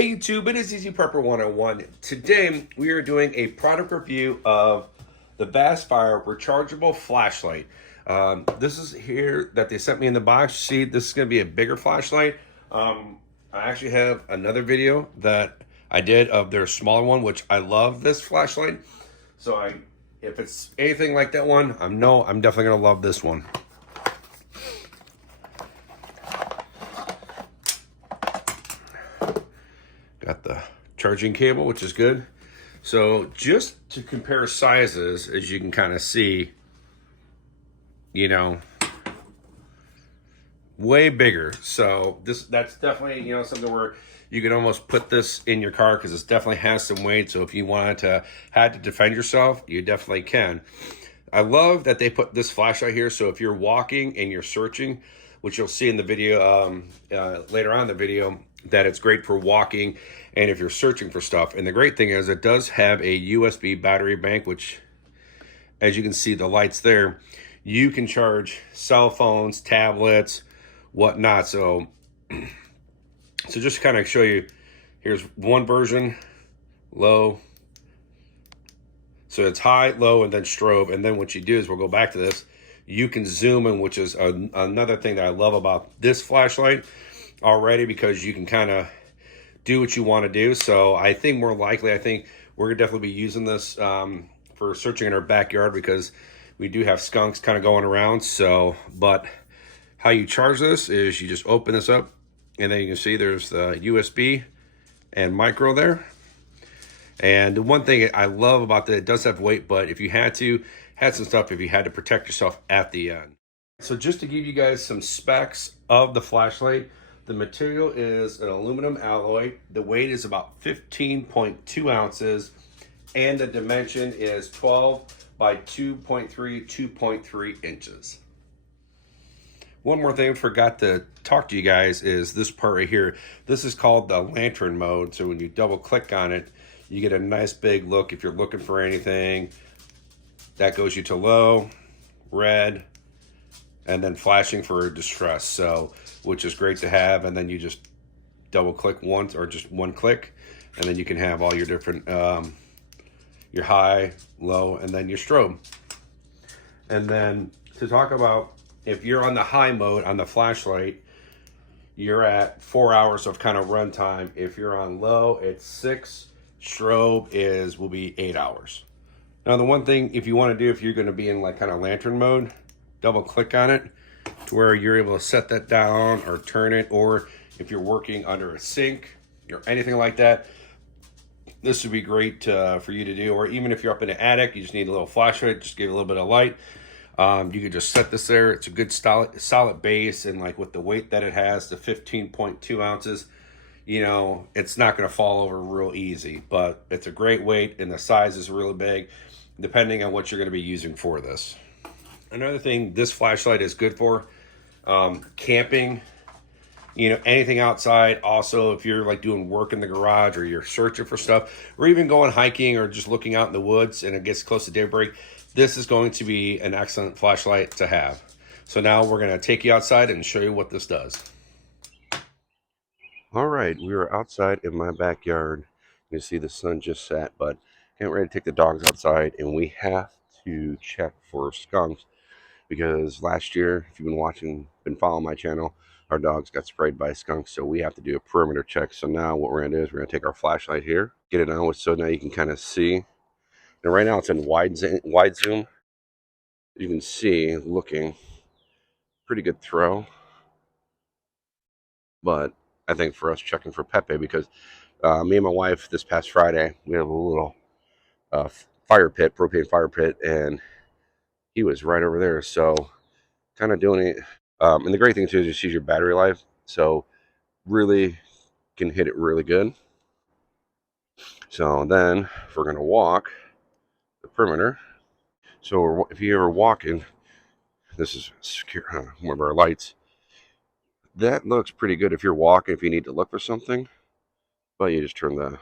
Hey YouTube, it is Easy Prepper 101. Today we are doing a product review of the Vastfire Rechargeable Flashlight. This is here that they sent me in the box. See, this is going to be a bigger flashlight. I actually have another video that I did of their smaller one, which I love this flashlight. So if it's anything like that one, I'm definitely going to love this one. Got the charging cable, which is good. So just to compare sizes, as you can kind of see, you know, way bigger. So that's definitely, you know, something where you can almost put this in your car because it definitely has some weight. So if you had to defend yourself, you definitely can. I love that they put this flashlight here. So if you're walking and you're searching, which you'll see in the video later on in the video, that it's great for walking and if you're searching for stuff. And the great thing is it does have a USB battery bank, which, as you can see, the lights there, you can charge cell phones, tablets, whatnot. So just to kind of show you, here's one version, low. So it's high, low, and then strobe. And then what you do is, we'll go back to this, you can zoom in, which is another thing that I love about this flashlight already, because you can kind of do what you want to do. So I think more likely, I think we're gonna definitely be using this for searching in our backyard, because we do have skunks kind of going around. So, but how you charge this is you just open this up, and then you can see there's the USB and micro there. And the one thing I love about that, it does have weight, but if you had some stuff, if you had to protect yourself at the end. So just to give you guys some specs of the flashlight, the material is an aluminum alloy. The weight is about 15.2 ounces, and the dimension is 12 by 2.3 inches. One more thing I forgot to talk to you guys is this part right here. This is called the lantern mode. So when you double click on it, you get a nice big look if you're looking for anything. That goes you to low, red, and then flashing for distress. So, which is great to have. And then you just double click once, or just one click, and then you can have all your different, your high, low, and then your strobe. And then to talk about, if you're on the high mode on the flashlight, you're at 4 hours of kind of run time. If you're on low, it's 6. Strobe will be 8 hours. Now the one thing, if you want to do, if you're going to be in like kind of lantern mode, double click on it to where you're able to set that down or turn it, or if you're working under a sink or anything like that, this would be great for you to do. Or even if you're up in an attic, you just need a little flashlight, just give it a little bit of light. You could just set this there. It's a good solid base, and like with the weight that it has, the 15.2 ounces, you know, it's not going to fall over real easy. But it's a great weight, and the size is really big, depending on what you're going to be using for this. Another thing this flashlight is good for, camping, you know, anything outside. Also, if you're like doing work in the garage, or you're searching for stuff, or even going hiking, or just looking out in the woods and it gets close to daybreak, this is going to be an excellent flashlight to have. So now we're going to take you outside and show you what this does. All right, we are outside in my backyard. You can see the sun just set, but getting ready to take the dogs outside, and we have to check for skunks, because last year, if you've been following my channel, our dogs got sprayed by skunks, so we have to do a perimeter check. So now what we're going to do is we're going to take our flashlight here, get it on, so now you can kind of see. And right now it's in wide zoom. You can see, looking pretty good throw. But I think for us checking for Pepe, because me and my wife this past Friday, we have a little propane fire pit, and he was right over there. So kind of doing it. And the great thing too is you see your battery life. So really can hit it really good. So then if we're going to walk the perimeter, so if you're ever walking, this is secure, one of our lights. That looks pretty good if you're walking, if you need to look for something. But you just turn the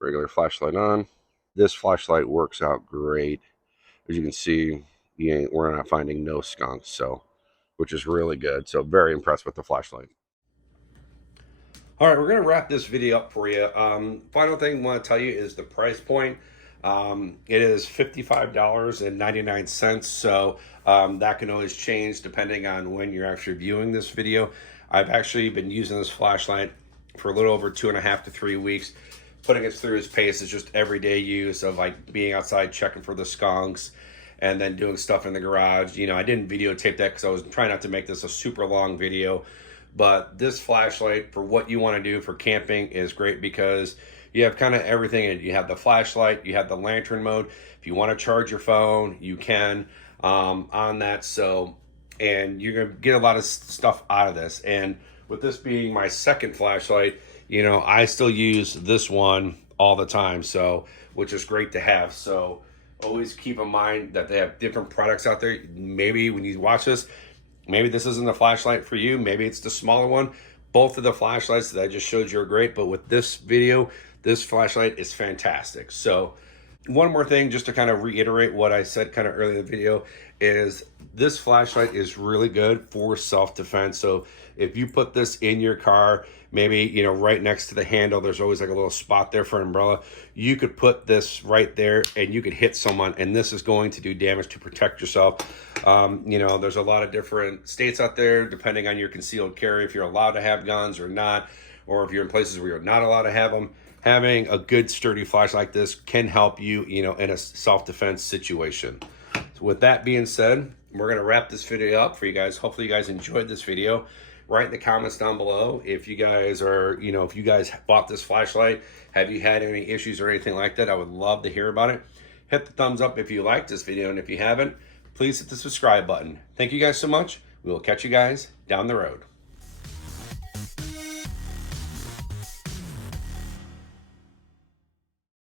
regular flashlight on. This flashlight works out great. As you can see, we're not finding no skunks, so, which is really good. So very impressed with the flashlight. All right, we're gonna wrap this video up for you. Final thing I want to tell you is the price point. It is $55.99, so that can always change depending on when you're actually viewing this video. I've actually been using this flashlight for a little over 2.5 to 3 weeks, putting it through its paces, just everyday use of like being outside checking for the skunks and then doing stuff in the garage. You know, I didn't videotape that because I was trying not to make this a super long video. But this flashlight, for what you want to do for camping, is great because you have kind of everything in it. You have the flashlight, you have the lantern mode. If you want to charge your phone, you can on that. So, and you're going to get a lot of stuff out of this. And with this being my second flashlight, you know, I still use this one all the time. So, which is great to have. So, always keep in mind that they have different products out there. Maybe when you watch this, maybe this isn't the flashlight for you. Maybe it's the smaller one. Both of the flashlights that I just showed you are great, but with this video, this flashlight is fantastic. So one more thing, just to kind of reiterate what I said kind of earlier in the video, is this flashlight is really good for self-defense. So if you put this in your car, maybe, you know, right next to the handle, there's always like a little spot there for an umbrella. You could put this right there and you could hit someone, and this is going to do damage to protect yourself. You know, there's a lot of different states out there, depending on your concealed carry, if you're allowed to have guns or not, or if you're in places where you're not allowed to have them. Having a good sturdy flashlight like this can help you, you know, in a self-defense situation. So with that being said, we're going to wrap this video up for you guys. Hopefully you guys enjoyed this video. Write in the comments down below if you guys are, you know, if you guys bought this flashlight, have you had any issues or anything like that? I would love to hear about it. Hit the thumbs up if you liked this video, and if you haven't, please hit the subscribe button. Thank you guys so much. We will catch you guys down the road.